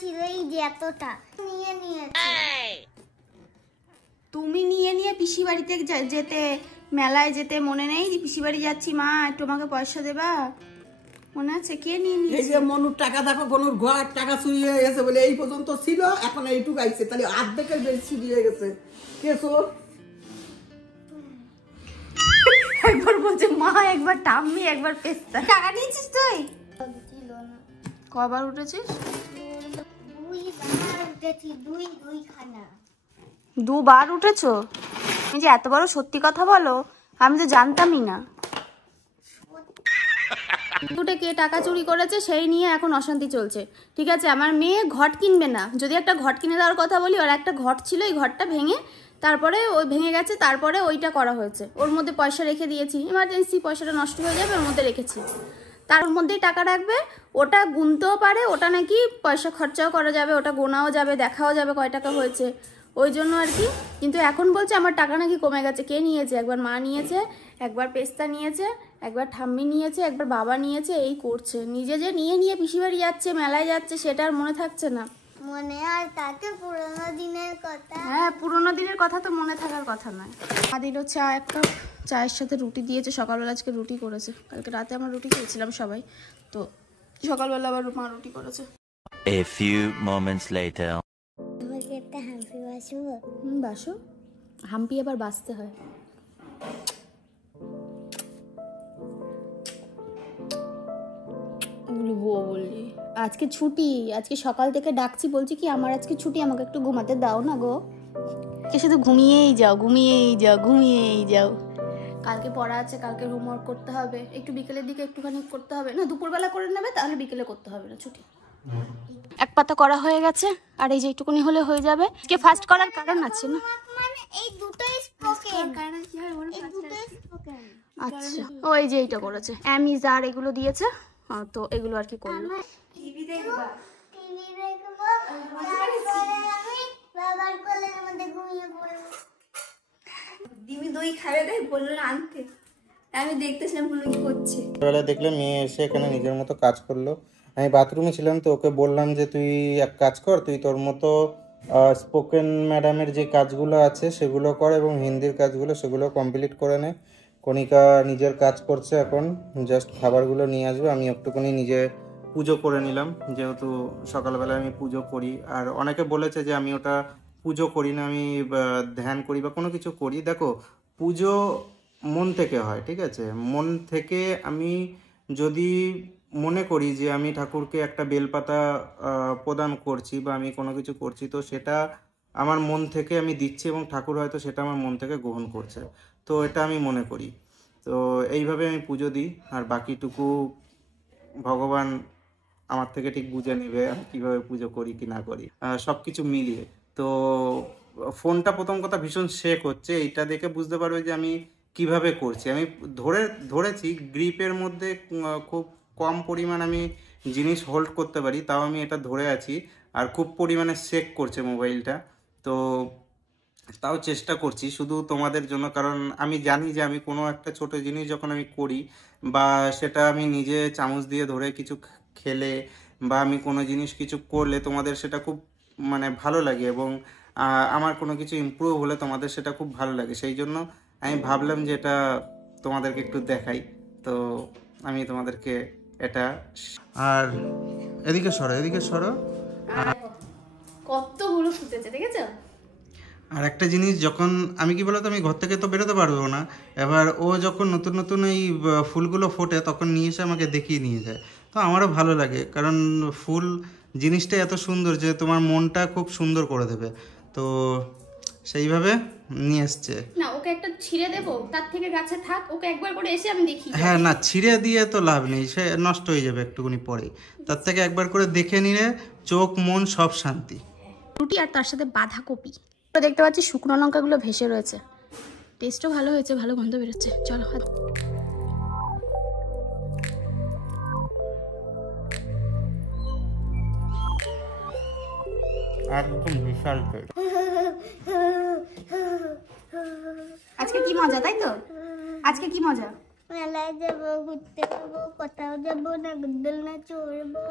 ছিল এই যে এতটা নিয়ে নিয়েছে। তুমি নিয়ে নিয়ে পিসি বাড়িতে যেতে, মেলায় যেতে মনে নেই? পিসি বাড়ি যাচ্ছি মা, একটু আমাকে পয়সা দেবা, মনে আছে? কে নিয়ে এই নিয়েছে? যে মনুর টাকা দেখো, মনুর ঘর টাকা চুরি হয়ে গেছে বলে এই পর্যন্ত ছিল, এখন এইটুকু আইছে, তাহলে অর্ধেকের বেশি চুরি হয়ে গেছে। কে চোর? একবার বলছে মা, একবার টাম্মি, একবার পেস্তা। টাকা নিয়েছিস তুই? ছিল না। কবার উঠেছিস? দুইবার উঠেছি, দুইখানা। দুবার উঠেছো? তুমি যে এত বড় সত্যি কথা বলো, আমি তো জানতামই না। উঠে কে টাকা চুরি করেছে সেই নিয়ে এখন অশান্তি চলছে। ঠিক আছে, আমার মেয়ে ঘট কিনবে না, যদি একটা ঘট কিনে দেওয়ার কথা বলি, ওর একটা ঘট ছিল, এই ঘরটা ভেঙে তারপরে ওই ভেঙে গেছে, তারপরে ওইটা করা হয়েছে। ওর মধ্যে পয়সা রেখে দিয়েছি, ইমার্জেন্সি পয়সাটা নষ্ট হয়ে যাবে, ওর মধ্যে রেখেছি। তার মধ্যেই টাকা রাখবে, ওটা গুনতেও পারে, ওটা নাকি পয়সা খরচাও করা যাবে, ওটা গোনাও যাবে, দেখাও যাবে কয় টাকা হয়েছে, ওই জন্য আর কি। কিন্তু এখন বলছে আমার টাকা নাকি কমে গেছে। কে নিয়েছে? একবার মা নিয়েছে, একবার পেস্তা নিয়েছে, একবার ঠাম্মি নিয়েছে, একবার বাবা নিয়েছে, এই করছে। নিজে যে নিয়ে নিয়ে পিসিবাড়ি যাচ্ছে, মেলায় যাচ্ছে, সেটা আর মনে থাকছে না। মনে আর তাতে পুরোনো দিনের কথা। হ্যাঁ, পুরোনো দিনের কথা তো মনে থাকার কথা নয়। মা দিল চা এক কাপ, চায়ের সাথে রুটি দিয়েছে। সকালবেলা আজকে রুটি করেছে, কালকে রাতে আমরা রুটি খেয়েছিলাম সবাই, তো সকালবেলা আবার মা রুটি করেছে। A few moments later. আমাকে একটা হাম্পি বাসবো? বাসো, হাম্পি আবার বাসতে হয়। বললি আজকে ছুটি, আজকে সকাল থেকে ডাকছি, বলছি কি আমার আজকে ছুটি, আমাকে একটু ঘুমাতে দাও না গো। কে শুধু ঘুমিয়েই যাও, ঘুমিয়েই যাও, ঘুমিয়েই যাও। কালকে পড়া আছে, কালকে হোমওয়ার্ক করতে হবে, একটু বিকেলের দিকে একটুখানি করতে হবে, না দুপুরবেলা করে নেবে, তাহলে বিকেলে করতে হবে না, ছুটি। এক পাতা করা হয়ে গেছে, আর এই যে একটুখানি হলে হয়ে যাবে। আজকে ফার্স্ট করার কারণ আছে না, মানে এই দুটোই স্পোকেন। কি হয় বলো? এই দুটোই স্পোকেন। আচ্ছা, ও এই যে এইটা করেছে, অ্যামিজার এগুলো দিয়েছে, তো এগুলো আর কি করলো। টিভি দেখবো, তারপরে আমি বাবার কোলের মধ্যে ঘুমিয়ে পড়বো। দিবি দই খাবে তাই বললো না আনতে, আমি দেখতেছিলাম বললো কি করছে। বেলা দেখলে মেয়ে এসে এখানে নিজের মতো কাজ করলো। আমি বাথরুমে ছিলাম, তো ওকে বললাম যে তুই এক কাজ কর, তুই তোর মতো স্পোকেন ম্যাডামের যে কাজগুলো আছে সেগুলো কর, এবং হিন্দির কাজগুলো সেগুলো কমপ্লিট করে নে। কণিকা নিজের কাজ করছে এখন, জাস্ট খাবারগুলো নিয়ে আসবে। আমি একটুখানি নিজে পুজো করে নিলাম, যেহেতু সকালবেলা আমি পুজো করি। আর অনেকে বলেছে যে আমি ওটা পুজো করি না, আমি ধ্যান করি বা কোনো কিছু করি। দেখো, পুজো মন থেকে হয়, ঠিক আছে? মন থেকে আমি যদি মনে করি যে আমি ঠাকুরকে একটা বেলপাতা প্রদান করছি বা আমি কোনো কিছু করছি, তো সেটা আমার মন থেকে আমি দিচ্ছি, এবং ঠাকুর হয়তো সেটা আমার মন থেকে গ্রহণ করছে, তো এটা আমি মনে করি। তো এইভাবে আমি পুজো দিই, আর বাকিটুকু ভগবান আমার থেকে ঠিক বুঝে নেবে আমি কীভাবে পুজো করি কি না করি, সব কিছু মিলিয়ে। তো ফোনটা প্রথম কথা ভীষণ শেক হচ্ছে, এইটা দেখে বুঝতে পারবে যে আমি কিভাবে করছি। আমি ধরেছি গ্রিপের মধ্যে খুব কম পরিমাণ আমি জিনিস হোল্ড করতে পারি, তাও আমি এটা ধরে আছি, আর খুব পরিমাণে শেক করছে মোবাইলটা। তো তাও চেষ্টা করছি শুধু তোমাদের জন্য, কারণ আমি জানি যে আমি কোনো একটা ছোট জিনিস যখন আমি করি, বা সেটা আমি নিজে চামচ দিয়ে ধরে কিছু খেলে, বা আমি কোনো জিনিস কিছু করলে তোমাদের সেটা খুব মানে ভালো লাগে, এবং আমার কোনো কিছু ইমপ্রুভ হলে তোমাদের সেটা খুব ভালো লাগে। সেই জন্য আমি ভাবলাম যে এটা তোমাদেরকে একটু দেখাই, তো আমি তোমাদেরকে এটা। আর এদিকে সরো, এদিকে সরো। কতগুলো ফুটেছে দেখেছো? আর একটা জিনিস, যখন আমি কি বলতো, আমি ঘর থেকে তো বেরোতে পারবো না, এবার ও যখন নতুন নতুন এই ফুলগুলো ফোটে তখন নিয়ে এসে আমাকে দেখিয়ে নিয়ে যায়, তো আমারও ভালো লাগে, কারণ ফুল জিনিসটা এত সুন্দর যে তোমার মনটা খুব সুন্দর করে দেবে, তো সেইভাবে নিয়ে এসছে। না, ওকে একটা ছিঁড়ে দেবো, তার থেকে গাছে থাক, ওকে একবার করে এসে আমি দেখি। হ্যাঁ, না ছিঁড়ে দিয়ে তো লাভ নেই, সে নষ্ট হয়ে যাবে একটুখানি পরেই, তার থেকে একবার করে দেখে নিলে চোখ মন সব শান্তি। রুটি আর তার সাথে বাঁধাকপি, দেখতে পাচ্ছি শুকনো লঙ্কাগুলো ভেসে রয়েছে, টেস্টও ভালো হয়েছে, ভালো গন্ধ বেরোচ্ছে। চলো একদম বিশাল পেট। আজকে কি মজা, তাই তো? আজকে কি মজা? মেলায় যাবো, ঘুরতে যাবো, কোথাও যাবো, না গুদ্দল না চড়বো।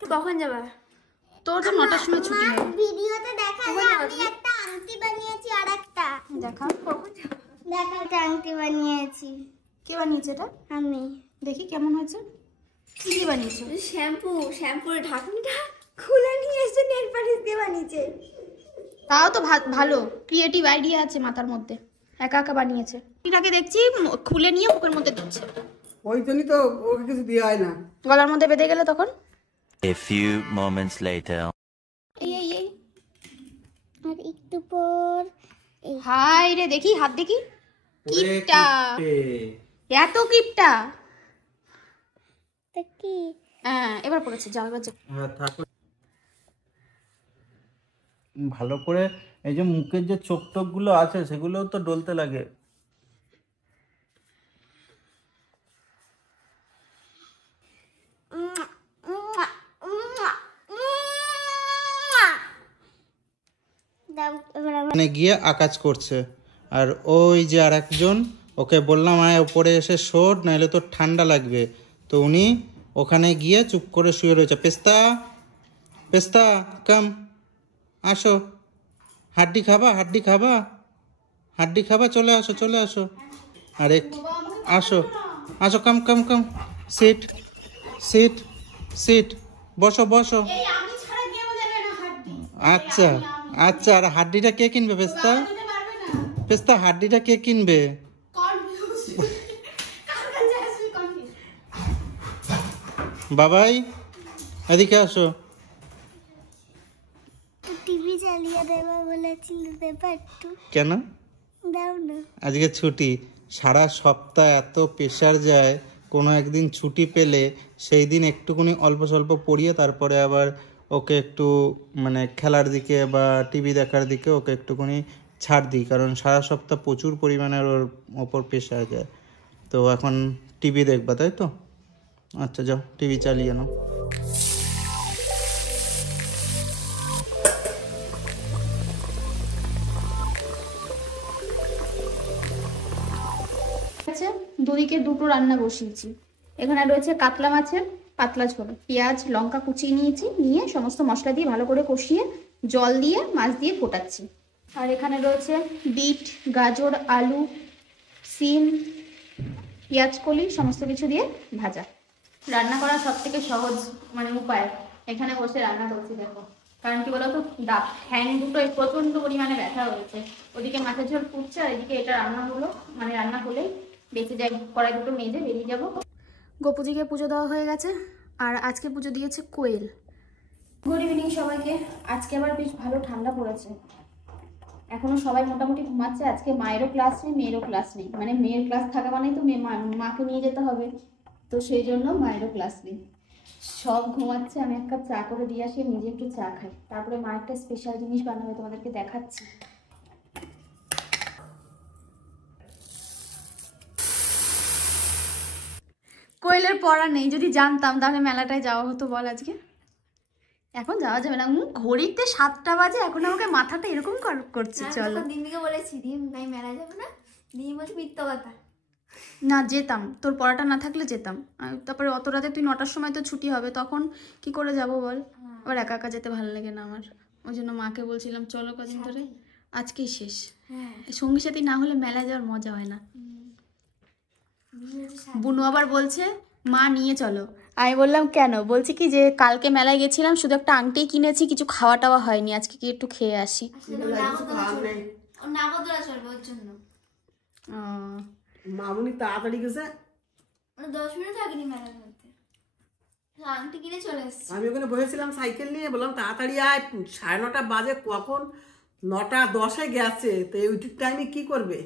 তুই কখন যাবা? তোর তো 9টার সময় ছুটি হবে। ভিডিওতে দেখালে আমি একটা আংটি বানিয়েছি আর একটা দেখা কখন যাবা? দেখা একটা আংটি বানিয়েছি কে বানিয়েছে এটা? আমি। দেখি কেমন হয়েছে। কি দিয়ে বানিয়েছে? শ্যাম্পুর ঢাকনিটা খুলে নিয়ে এসে নেল পালিশ দিয়ে বানিয়েছে। তাও তো ভালো ক্রিয়েটিভ আইডিয়া আছে মাথার মধ্যে, একা একা বানিয়েছে। এটাকে দেখছি খুলে নিয়ে বুকের মধ্যে দিচ্ছে, ওই জন্যই তো ওকে কিছু দেওয়া হয় না। গলার মধ্যে বেঁধে গেলে তখন। A few moments later. এই আর একটু পর হাই রে, দেখি হাত দেখি, কিপটা, এত কিপটা। তা কি হ্যাঁ এবার পড়েছে, যাও এবার যাও। হ্যাঁ থাকো। ভালো করে এই যে মুখের যে চোখ টোক গুলো আছে সেগুলোও তো ডলতে লাগে। দাও এবার আমার মানে গিয়ে আকাজ করছে, আর ওই যে আর একজন, ওকে বললাম আয় উপরে এসে শোট নাহলে তোর ঠান্ডা লাগবে, তো উনি ওখানে গিয়ে চুপ করে শুয়ে রয়েছে। পেস্তা পেস্তা কাম, আসো, হাড্ডি খাবা, হাড্ডি খাবা, হাড্ডি খাবা, চলে আসো চলে আসো, আরে আসো আসো, কাম কাম কাম, সিট সিট সিট, বসো বসো। আচ্ছা আচ্ছা, আর হাড্ডিটা কে কিনবে পেস্তা? পেস্তা হাড্ডিটা কে কিনবে? বাবাই এদিকে আসো। টিভি চালিয়ে দেবো বলেছিল, দেবা একটু কেন? দাও না। আজকে ছুটি, সারা সপ্তাহ এত প্রেশার যায়, কোনো একদিন ছুটি পেলে সেই দিন একটুকুনি অল্প স্বল্প পড়িয়ে তারপরে আবার ওকে একটু মানে খেলার দিকে বা টিভি দেখার দিকে ওকে একটুকুনি ছাড় দিই, কারণ সারা সপ্তাহ প্রচুর পরিমাণের ওর ওপর প্রেশার যায়। তো এখন টিভি দেখবা তাই তো? আচ্ছা যাও টিভি চালিয়ে নাও। আছে, দুদিকে দুটো রান্না বসিয়েছি। এখানে রয়েছে কাতলা মাছের পাতলা ঝোল, পেঁয়াজ লঙ্কা কুচিয়ে নিয়েছি, নিয়ে সমস্ত মশলা দিয়ে ভালো করে কষিয়ে জল দিয়ে মাছ দিয়ে ফোটাচ্ছি। আর এখানে রয়েছে বিট, গাজর, আলু, সিম, পেঁয়াজ কলি সমস্ত কিছু দিয়ে ভাজা। রান্না করা সব থেকে সহজ মানে উপায়, এখানে বসে রান্না করছি দেখো। কারণ কি বলতো, ঠ্যাং দুটোই প্রচন্ড পরিমাণে ব্যথা হয়েছে। ওদিকে মাছের ঝোল ফুটছে আর এদিকে এটা রান্না হলো, মানে রান্না হলেই বেঁচে যায়, কড়াই দুটো মেজে বেরিয়ে যাবো। গোপুজিকে পুজো দেওয়া হয়ে গেছে, আর আজকে পুজো দিয়েছে কোয়েল। গুড ইভিনিং সবাইকে। আজকে আবার বেশ ভালো ঠান্ডা পড়েছে, এখনো সবাই মোটামুটি ঘুমাচ্ছে। আজকে মায়েরও ক্লাস নেই, মেয়েরও ক্লাস নেই, মানে মেয়ের ক্লাস থাকা মানেই তো মাকে নিয়ে যেতে হবে, তো সেই জন্য মায়েরও ক্লাস নেই, সব ঘুমাচ্ছে। আমি এক কাপ চা করে দিয়ে আসি, নিজে একটু চা খাই, তারপরে মা একটা স্পেশাল জিনিস বানাবে, তোমাদেরকে দেখাচ্ছি। কোয়েলের পড়া নেই, যদি জানতাম তাহলে মেলাটায় যাওয়া হতো বল আজকে। এখন যাওয়া যাবে না, ঘড়িতে 7টা বাজে, এখন আমাকে মাথাটা এরকম করছে। চলো দিদিকে বলেছি দিন নাই মেলা যাবে না, দিদি বলছে মিথ্যা কথা। না যেতাম, তোর পড়াটা না থাকলে যেতাম। তারপরে অত রাতে তুই 9টার সময় তো ছুটি হবে, তখন কি করে যাব বল? আবার একা একা যেতে ভালো লাগে না আমার, ওই জন্য মাকে বলছিলাম চলো কদিন ধরে, আজকেই শেষ। সঙ্গী সাথী না হলে মেলায় যাওয়ার মজা হয় না। বুনু আবার বলছে মা নিয়ে চলো, আমি বললাম কেন? বলছি কি যে কালকে মেলায় গেছিলাম, শুধু একটা আংটি কিনেছি, কিছু খাওয়া টাওয়া হয়নি, আজকে কি একটু খেয়ে আসি। মামুনি তাড়াতাড়ি গেছে, 10 মিনিট থাকিনি মেলার মধ্যে, আংটি কিনে চলে এসেছি। আমি ওখানে বসেছিলাম সাইকেল নিয়ে, বললাম তাড়াতাড়ি আয়, 9:30 বাজে, কখন 9:10 গেছে, তো এই টাইমে কি করবে?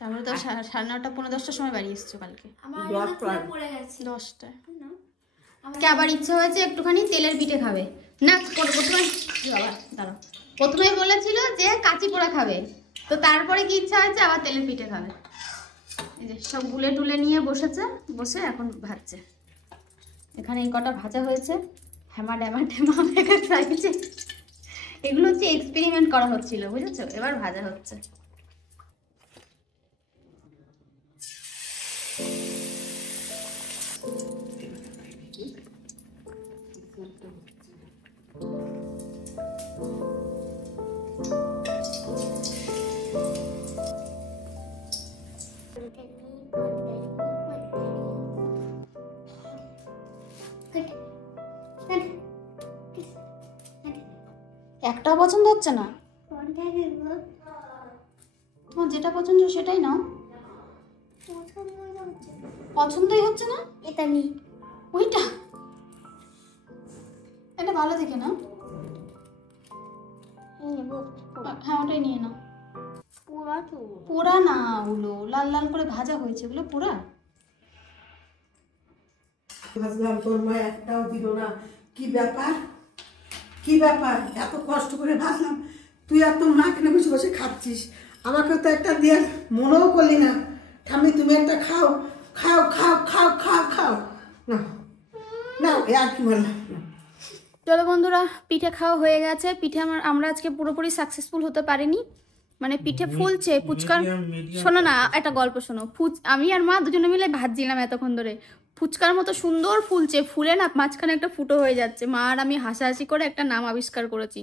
তারপরে তো 9:30 পৌনে 10টার সময় বাড়ি এসছো কালকে, আমার পড়ে গেছে 10টায়। আজকে আবার ইচ্ছে হয়েছে একটুখানি তেলের পিঠে খাবে না, প্রথমেই বলেছিল যে কাঁচি পোড়া খাবে, তো তারপরে কি ইচ্ছা হয়েছে আবার তেলের পিঠে খাবে। এই যে সব গুলে টুলে নিয়ে বসেছে, বসে এখন ভাজছে। এখানে এই কটা ভাজা হয়েছে, হ্যামা ড্যামা ট্যামা বেকার চাইছে, এগুলো হচ্ছে এক্সপেরিমেন্ট করা হচ্ছিল, বুঝেছো? এবার ভাজা হচ্ছে। একটাও পছন্দ হচ্ছে না? কোনটা নেবো? তোমার যেটা পছন্দ সেটাই নাও। পছন্দ হচ্ছে না। পছন্দই হচ্ছে না? এটা নি। ওইটা এটা ভালো দেখে নাও। নেবো। হ্যাঁ ওটাই নিয়ে নাও। পুরা তো। পোড়া না, ওগুলো লাল লাল করে ভাজা হয়েছে, ওগুলো পোড়া। ভাবলাম তোর মা একটাও দিল না, কি ব্যাপার কি ব্যাপার, এত কষ্ট করে ভাবলাম তুই আর তোর মা এখানে বসে বসে খাচ্ছিস, আমাকে তো একটা দিয়ে মনেও করলি না। ঠাম্মি তুমি একটা খাও খাও খাও খাও খাও খাও না না আর কি বললাম। চলো বন্ধুরা, পিঠে খাওয়া হয়ে গেছে। পিঠে আমরা আজকে পুরোপুরি সাকসেসফুল হতে পারিনি, মানে পিঠে ফুলছে। ফুচকার শোনো না, একটা গল্প শোনো। আমি আর মা দুজনে মিলে ভাজছিলাম এতক্ষণ ধরে, ফুচকার মতো সুন্দর ফুলছে, ফুলে না মাঝখানে একটা ফুটো হয়ে যাচ্ছে। মা আর আমি হাসাহাসি করে একটা নাম আবিষ্কার করেছি।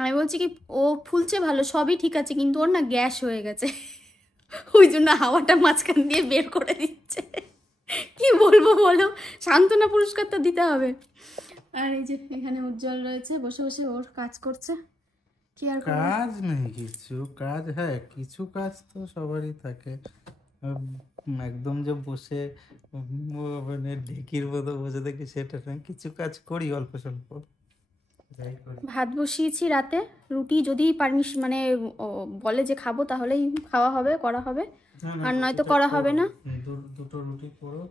আমি বলছি কি ও ফুলছে ভালো, সবই ঠিক আছে, কিন্তু ওর না গ্যাস হয়ে গেছে, ওই জন্য হাওয়াটা মাঝখান দিয়ে বের করে দিচ্ছে। কি বলবো বলো, সান্ত্বনা পুরস্কার তো দিতে হবে। আর এই যে এখানে উজ্জ্বল রয়েছে, বসে বসে ওর কাজ করছে। কি আর করবো? কাজ নেই কিছু কাজ, হ্যাঁ কিছু কাজ তো সবারই থাকে। একদম যে বসে মানে ঢেকির মতো বসে থাকি সেটা না, কিছু কাজ করি অল্প স্বল্প, যাই করি। ভাত বসিয়েছি রাতে, রুটি যদি পারমিশন মানে বলে যে খাবো তাহলেই খাওয়া হবে, করা হবে, আর নয়তো করা হবে না। দুটো রুটি করো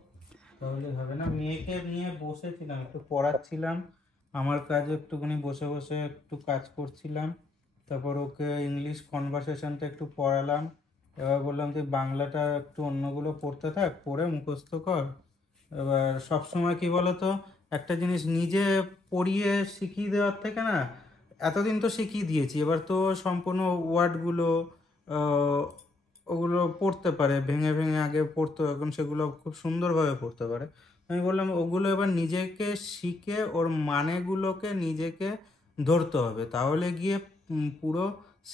তাহলে হবে না। মেয়েকে নিয়ে বসেছিলাম, একটু পড়াচ্ছিলাম, আমার কাজে একটুখানি বসে বসে একটু কাজ করছিলাম। তারপর ওকে ইংলিশ কনভারসেশনটা একটু পড়ালাম। এবার বললাম তুই বাংলাটা একটু অন্যগুলো পড়তে থাক, পড়ে মুখস্থ কর। এবার সবসময় কি বলতো, একটা জিনিস নিজে পড়িয়ে শিখিয়ে দেওয়ার থেকে না, এতদিন তো শিখিয়ে দিয়েছি, এবার তো সম্পূর্ণ ওয়ার্ডগুলো ওগুলো পড়তে পারে, ভেঙে ভেঙে আগে পড়তো, এখন সেগুলো খুব সুন্দরভাবে পড়তে পারে। আমি বললাম ওগুলো এবার নিজেকে শিখে ওর মানেগুলোকে নিজেকে ধরতে হবে, তাহলে গিয়ে পুরো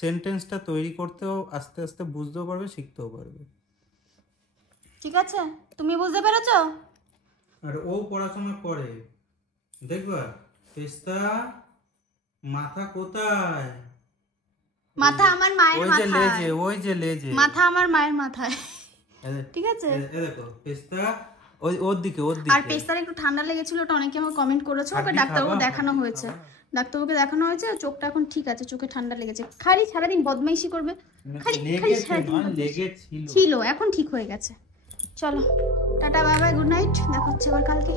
সেন্টেন্সটা তৈরি করতেও আস্তে আস্তে বুঝতেও পারবে, শিখতেও পারবে। ঠিক আছে, তুমি বুঝতে পেরেছো? আর ও পড়াশোনা করে, দেখবা পেস্তা মাথা কোথায়, মাথা আমার মায়ের ওই যে লেজে, মাথায়, ওই যে লেজে, মাথা আমার মায়ের মাথায়। ঠিক আছে, দেখো পেস্তা ওই ওর দিকে, ওর আর দিকে। পেস্তার একটু ঠান্ডা লেগেছিল, ওটা অনেকে আমার কমেন্ট করেছে, ওকে হাড্ডি ডাক্তারবাবু খাবা? দেখানো হয়েছে, ডাক্তারবাবুকে দেখানো হয়েছে, চোখটা এখন ঠিক আছে, চোখে ঠান্ডা লেগেছে, খালি সারাদিন বদমাইশি করবে, খালি খালি সারাদিন বদমাইশি। ছিল, এখন ঠিক হয়ে গেছে। চলো tata, bye bye, good night, দেখা হচ্ছে আবার কালকে।